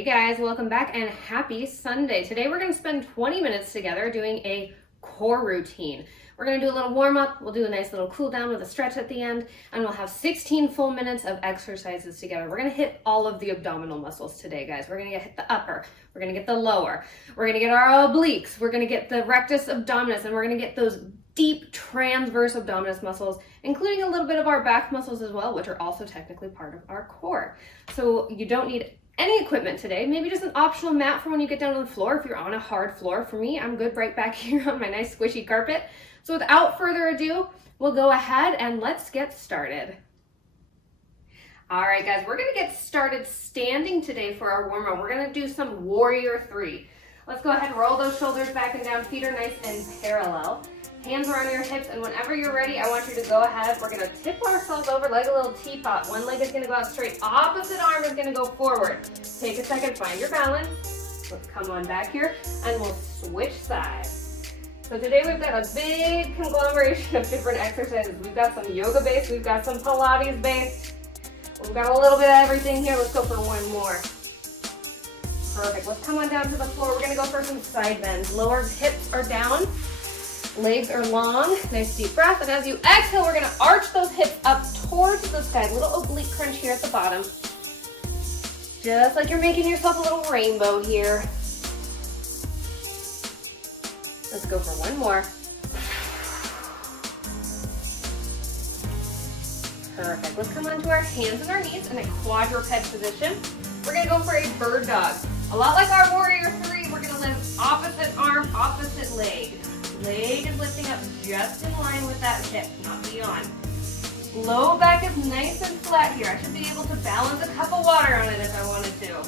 Hey guys, welcome back and happy Sunday. Today we're going to spend 20 minutes together doing a core routine. We're going to do a little warm up, we'll do a nice little cool down with a stretch at the end, and we'll have 16 full minutes of exercises together. We're going to hit all of the abdominal muscles today, guys. We're going to hit the upper, we're going to get the lower, we're going to get our obliques, we're going to get the rectus abdominis, and we're going to get those deep transverse abdominis muscles, including a little bit of our back muscles as well, which are also technically part of our core. So you don't need any equipment today, maybe just an optional mat for when you get down on the floor if you're on a hard floor. For me, I'm good right back here on my nice squishy carpet. So without further ado, we'll go ahead and let's get started. All right, guys, we're gonna get started standing today for our warm-up. We're gonna do some warrior three. Let's go ahead and roll those shoulders back and down, feet are nice and parallel. Hands are on your hips, and whenever you're ready, I want you to go ahead. We're gonna tip ourselves over like a little teapot. One leg is gonna go out straight, opposite arm is gonna go forward. Take a second, find your balance. Let's come on back here, and we'll switch sides. So today we've got a big conglomeration of different exercises. We've got some yoga based, we've got some Pilates based. We've got a little bit of everything here. Let's go for one more. Perfect, let's come on down to the floor. We're gonna go for some side bends. Lower hips are down. Legs are long, nice deep breath, and as you exhale, we're gonna arch those hips up towards the sky. Little oblique crunch here at the bottom. Just like you're making yourself a little rainbow here. Let's go for one more. Perfect, let's come onto our hands and our knees in a quadruped position. We're gonna go for a bird dog. A lot like our warrior three, we're gonna lift opposite arm, opposite leg. Leg is lifting up just in line with that hip, not beyond. Low back is nice and flat here. I should be able to balance a cup of water on it if I wanted to.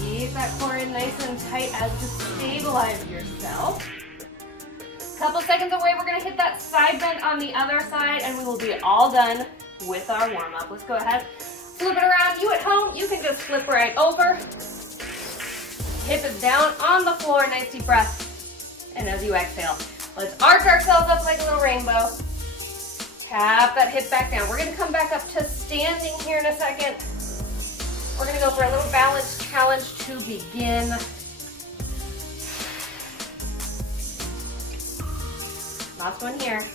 Keep that core in nice and tight as to stabilize yourself. Couple seconds away, we're gonna hit that side bend on the other side, and we will be all done with our warm-up. Let's go ahead, flip it around. You at home, you can just flip right over. Hip is down on the floor, nice deep breath. And as you exhale, let's arch ourselves up like a little rainbow. Tap that hip back down. We're gonna come back up to standing here in a second. We're gonna go for a little balance challenge to begin. Last one here.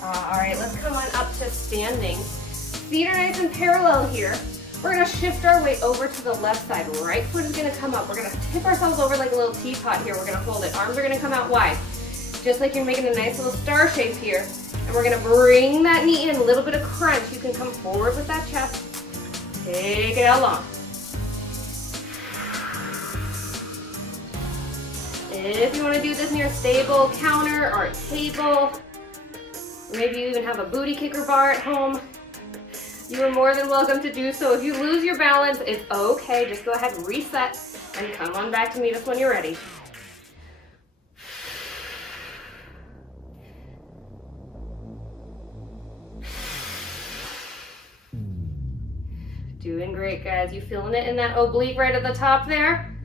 All right, let's come on up to standing. Feet are nice and parallel here. We're gonna shift our weight over to the left side. Right foot is gonna come up. We're gonna tip ourselves over like a little teapot here. We're gonna hold it. Arms are gonna come out wide. Just like you're making a nice little star shape here. And we're gonna bring that knee in, a little bit of crunch. You can come forward with that chest. Take it out long. If you wanna do this near a stable counter or a table, or maybe you even have a booty kicker bar at home, you are more than welcome to do so. If you lose your balance, it's okay. Just go ahead and reset and come on back to meet us when you're ready. Doing great, guys. You feeling it in that oblique right at the top there?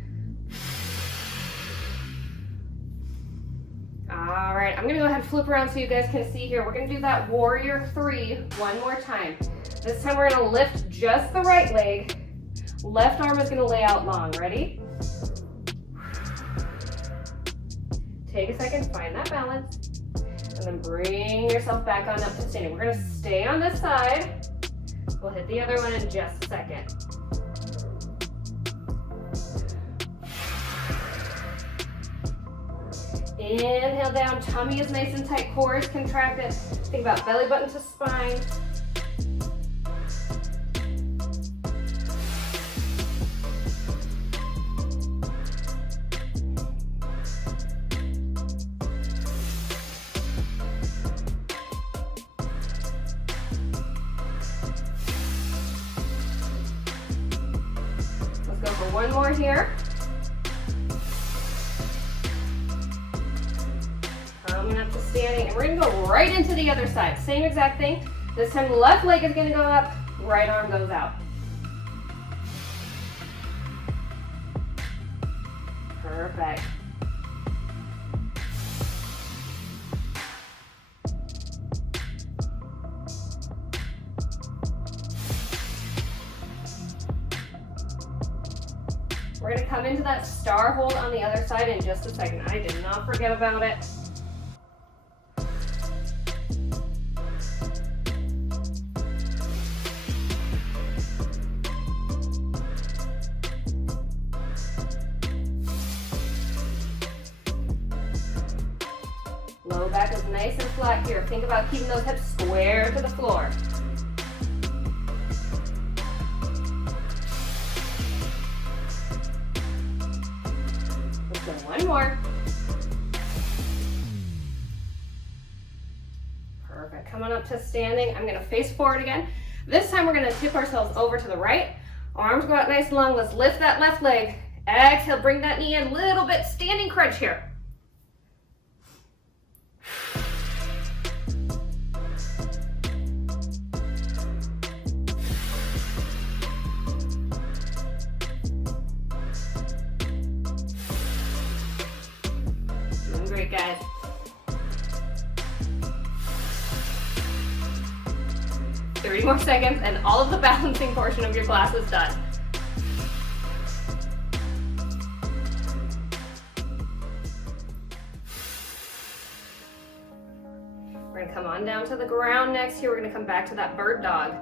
All right, I'm gonna go ahead and flip around so you guys can see here. We're gonna do that warrior three one more time. This time we're gonna lift just the right leg. Left arm is gonna lay out long. Ready? Take a second, find that balance, and then bring yourself back on up to standing. We're gonna stay on this side. We'll hit the other one in just a second. Inhale down, tummy is nice and tight, core is contracted. Think about belly button to spine. Let's go for one more here. Coming up to standing, and we're gonna go right into the other side. Same exact thing. This time the left leg is gonna go up, right arm goes out. Perfect. We're gonna come into that star hold on the other side in just a second. I did not forget about it. Low back is nice and flat here. Think about keeping those hips square to the floor. Let's go one more. Perfect. Coming up to standing. I'm going to face forward again. This time we're going to tip ourselves over to the right. Arms go out nice and long. Let's lift that left leg. Exhale, bring that knee in a little bit. Standing crunch here. Great, guys. Thirty more seconds and all of the balancing portion of your class is done. We're going to come on down to the ground next. Here we're going to come back to that bird dog.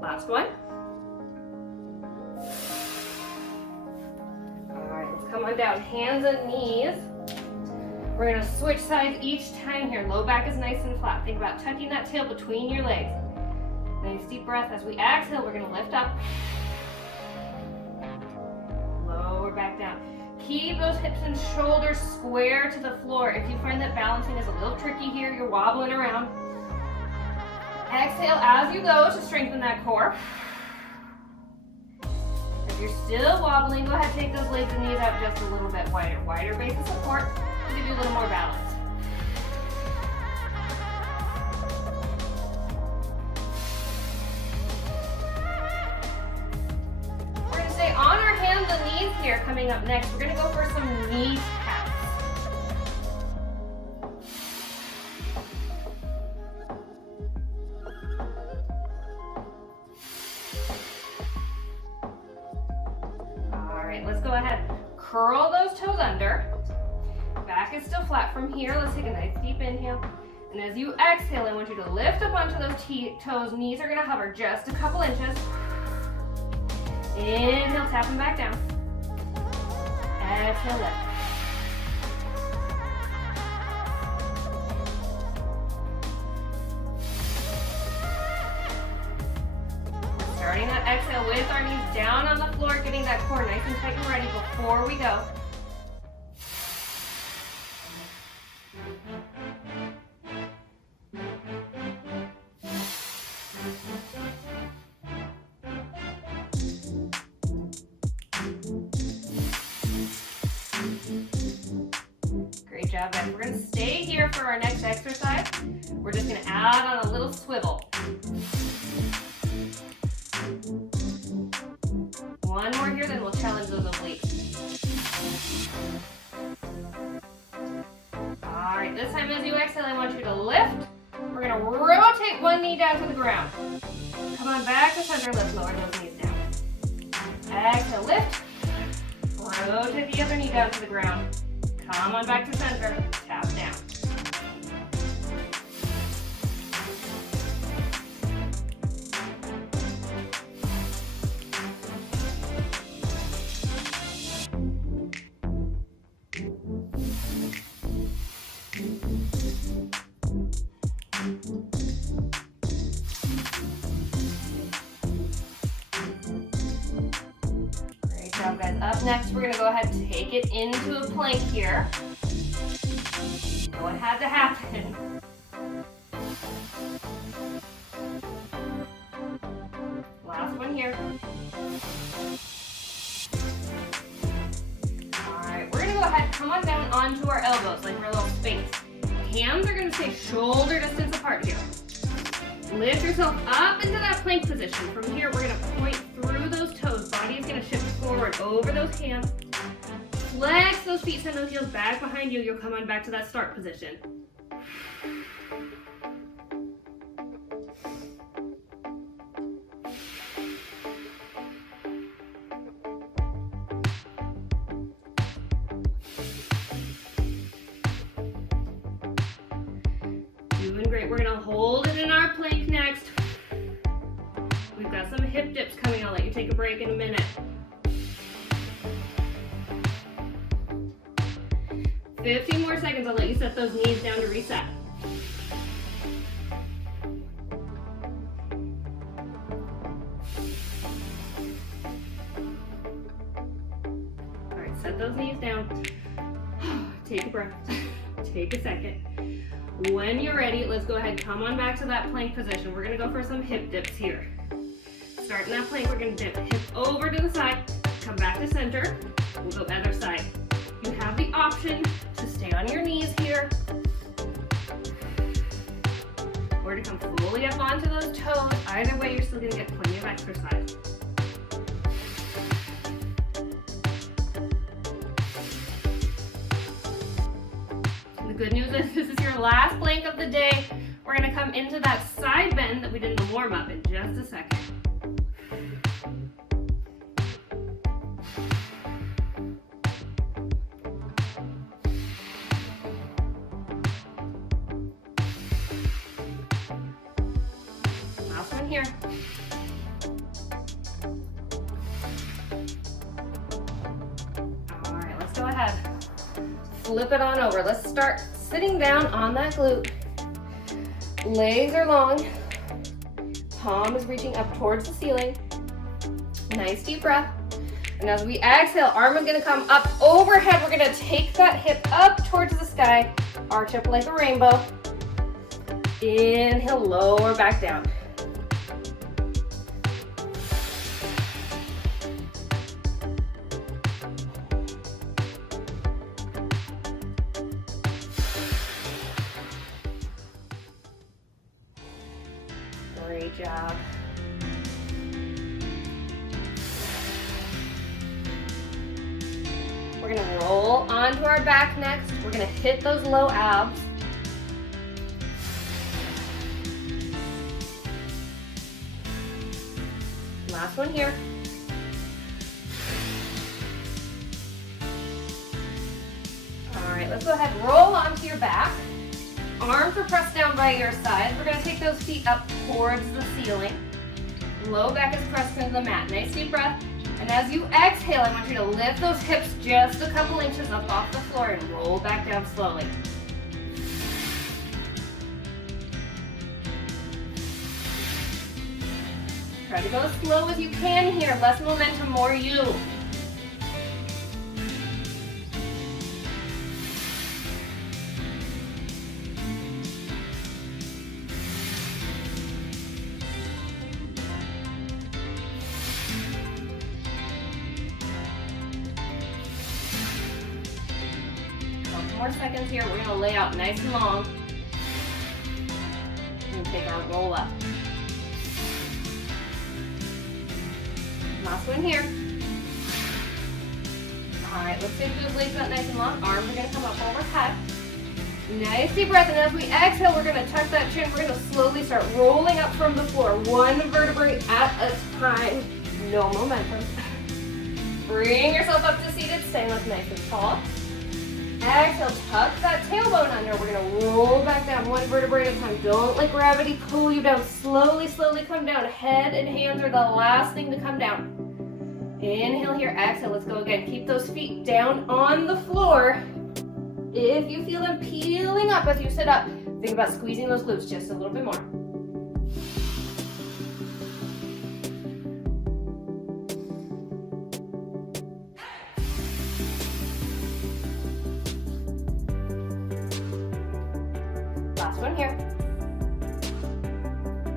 Last one. Come on down, hands and knees. We're gonna switch sides each time here. Low back is nice and flat. Think about tucking that tail between your legs. Nice deep breath. As we exhale, we're gonna lift up. Lower back down. Keep those hips and shoulders square to the floor. If you find that balancing is a little tricky here, you're wobbling around. Exhale as you go to strengthen that core. If you're still wobbling, go ahead, take those legs and knees out just a little bit wider. Wider base of support to give you a little more balance. We're going to stay on our hands and knees here. Coming up next, we're going to go for some knee taps. Let's go ahead, curl those toes under. Back is still flat from here. Let's take a nice deep inhale. And as you exhale, I want you to lift up onto those toes. Knees are gonna hover just a couple inches. Inhale, tap them back down. Exhale, lift. Starting that exhale with our knees down on the floor, getting that core nice and tight and ready before we go. Great job, guys. We're going to stay here for our next exercise. We're just going to add on a little swivel. One more here, then we'll challenge those obliques. All right, this time as you exhale, I want you to lift. We're gonna rotate one knee down to the ground. Come on back to center, lift, lower those knees down. Exhale, lift. Rotate the other knee down to the ground. Come on back to center, tap down. Great job, guys. Up next, we're going to go ahead and take it into a plank here. What had to happen? Last one here. Alright, we're going to go ahead and come on down onto our elbows, like we're a little space. Hands are going to stay shoulder distance apart here. Lift yourself up into that plank position. From here, we're going to point through those toes. Body is going to shift forward over those hands. Flex those feet, send those heels back behind you. You'll come on back to that start position. take a break in a minute. 15 more seconds, I'll let you set those knees down to reset. All right, set those knees down. Take a breath, take a second. When you're ready, let's go ahead and come on back to that plank position. We're gonna go for some hip dips here. Starting that plank, we're gonna dip hip over to the side, come back to center, we'll go other side. You have the option to stay on your knees here, or to come fully up onto those toes. Either way, you're still gonna get plenty of exercise. The good news is this is your last plank of the day. We're gonna come into that side bend that we did in the warm-up in just a second. Last one here. All right, let's go ahead. Flip it on over. Let's start sitting down on that glute. Legs are long. Palm is reaching up towards the ceiling. Nice deep breath. And as we exhale, arm is gonna come up overhead. We're gonna take that hip up towards the sky. Arch up like a rainbow. Inhale, lower back down. Great job. We're gonna roll onto our back next. We're gonna hit those low abs. Last one here. All right, let's go ahead and roll onto your back. Arms are pressed down by your sides. We're gonna take those feet up towards the ceiling. Low back is pressed into the mat. Nice deep breath. And as you exhale, I want you to lift those hips just a couple inches up off the floor and roll back down slowly. Try to go as slow as you can here. Less momentum, more you. More seconds here. We're going to lay out nice and long and take our roll up. Last one here. All right, let's get those legs out nice and long. Arms are going to come up overhead. Nice deep breath, and as we exhale, we're going to tuck that chin. We're going to slowly start rolling up from the floor, one vertebrae at a time. No momentum. Bring yourself up to seated, staying up nice and tall. Exhale, tuck that tailbone under. We're gonna roll back down one vertebrae at a time. Don't let gravity pull you down. Slowly, slowly come down. Head and hands are the last thing to come down. Inhale here, exhale, let's go again. Keep those feet down on the floor. If you feel them peeling up as you sit up, think about squeezing those glutes just a little bit more. Last one here.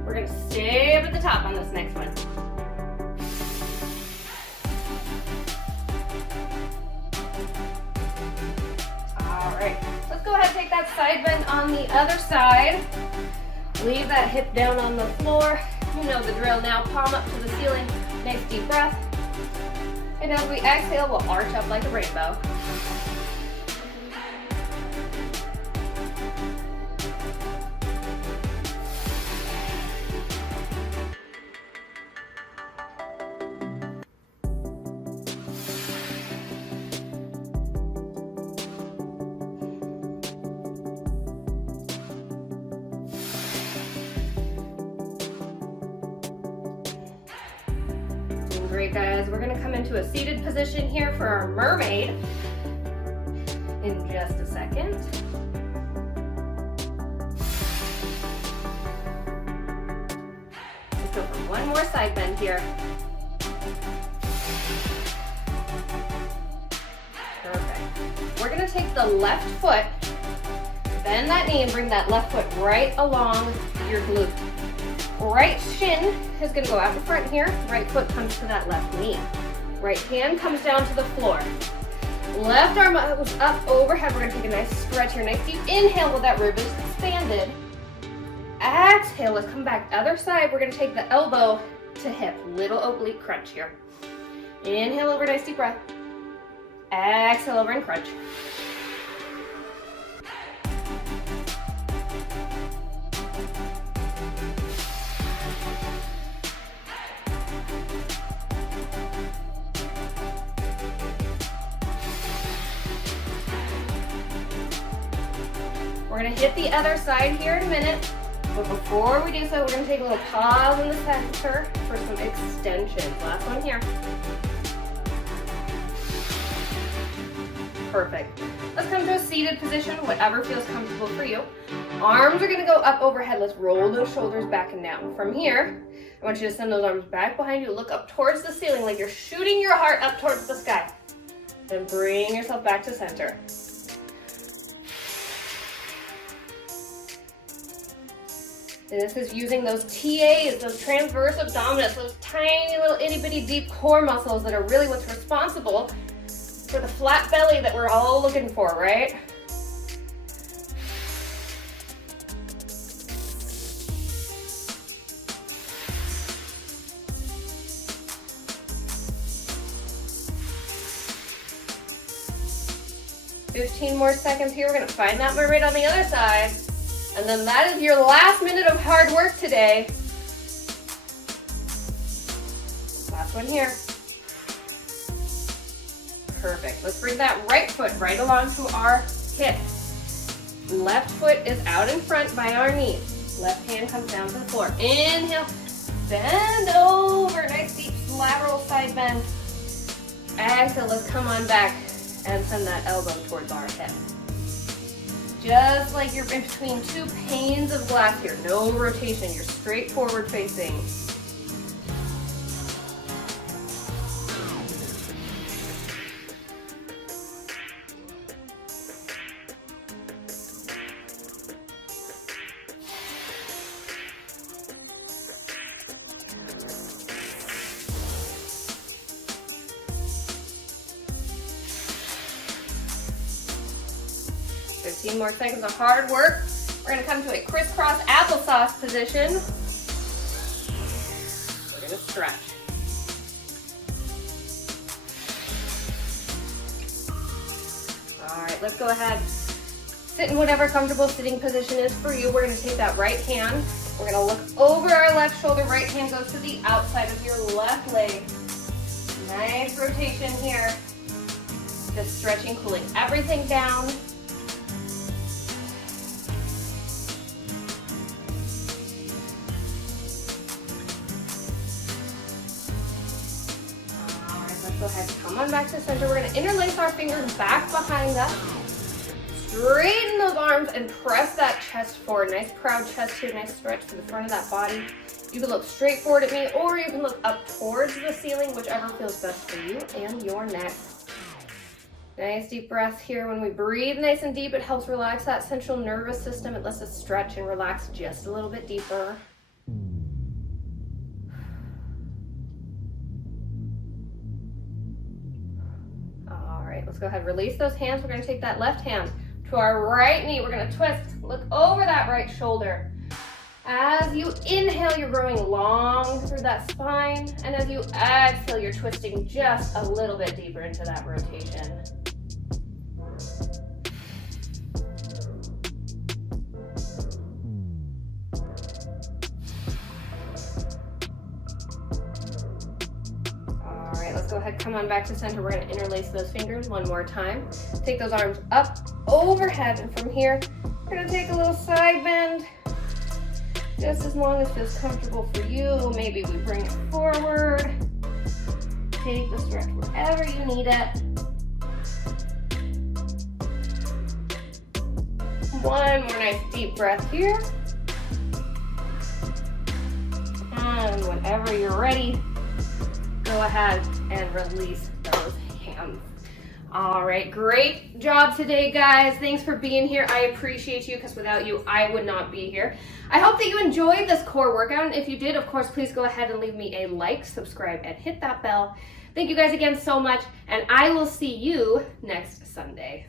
We're going to stay up at the top on this next one. All right, let's go ahead and take that side bend on the other side. Leave that hip down on the floor. You know the drill now. Palm up to the ceiling. Nice deep breath. And as we exhale, we'll arch up like a rainbow. Doing great, guys. We're gonna come into a seated position here for our mermaid in just a second. Let's go for one more side bend here. Perfect. We're gonna take the left foot, bend that knee, and bring that left foot right along your glute. Right shin is going to go out in front here. Right foot comes to that left knee. Right hand comes down to the floor. Left arm goes up overhead. We're going to take a nice stretch here. Nice deep inhale with that rib is expanded. Exhale, let's come back other side. We're going to take the elbow to hip. Little oblique crunch here. Inhale over, nice deep breath. Exhale over and crunch. We're going to hit the other side here in a minute, but before we do so, we're going to take a little pause in the center for some extensions. Last one here. Perfect. Let's come to a seated position, whatever feels comfortable for you. Arms are going to go up overhead. Let's roll those shoulders back and down. From here, I want you to send those arms back behind you. Look up towards the ceiling like you're shooting your heart up towards the sky. Then bring yourself back to center. And this is using those TAs, those transverse abdominis, those tiny little itty bitty deep core muscles that are really what's responsible for the flat belly that we're all looking for, right? $15 more seconds here. We're gonna find that mermaid on the other side. And then that is your last minute of hard work today. Last one here. Perfect. Let's bring that right foot right along to our hip. Left foot is out in front by our knees. Left hand comes down to the floor. Inhale, bend over. Nice deep lateral side bend. Exhale, let's come on back and send that elbow towards our hip. Just like you're in between two panes of glass here. No rotation, you're straight forward facing. More seconds of hard work. We're going to come to a crisscross applesauce position. We're going to stretch. All right, let's go ahead. Sit in whatever comfortable sitting position is for you. We're going to take that right hand. We're going to look over our left shoulder. Right hand goes to the outside of your left leg. Nice rotation here. Just stretching, cooling everything down. Go ahead, come on back to the center. We're going to interlace our fingers back behind us. Straighten those arms and press that chest forward. Nice proud chest here, nice stretch to the front of that body. You can look straight forward at me or you can look up towards the ceiling, whichever feels best for you and your neck. Nice deep breath here. When we breathe nice and deep, it helps relax that central nervous system. It lets us stretch and relax just a little bit deeper. Let's go ahead, release those hands. We're going to take that left hand to our right knee. We're going to twist, look over that right shoulder. As you inhale, you're growing long through that spine. And as you exhale, you're twisting just a little bit deeper into that rotation. Go ahead, come on back to center. We're going to interlace those fingers one more time. Take those arms up overhead, and from here, we're going to take a little side bend. Just as long as it feels comfortable for you. Maybe we bring it forward. take the stretch wherever you need it. One more nice deep breath here. And whenever you're ready, go ahead and release those hands. All right, great job today, guys. Thanks for being here. I appreciate you because without you, I would not be here. I hope that you enjoyed this core workout. And if you did, of course, please go ahead and leave me a like, subscribe, and hit that bell. Thank you guys again so much, and I will see you next Sunday.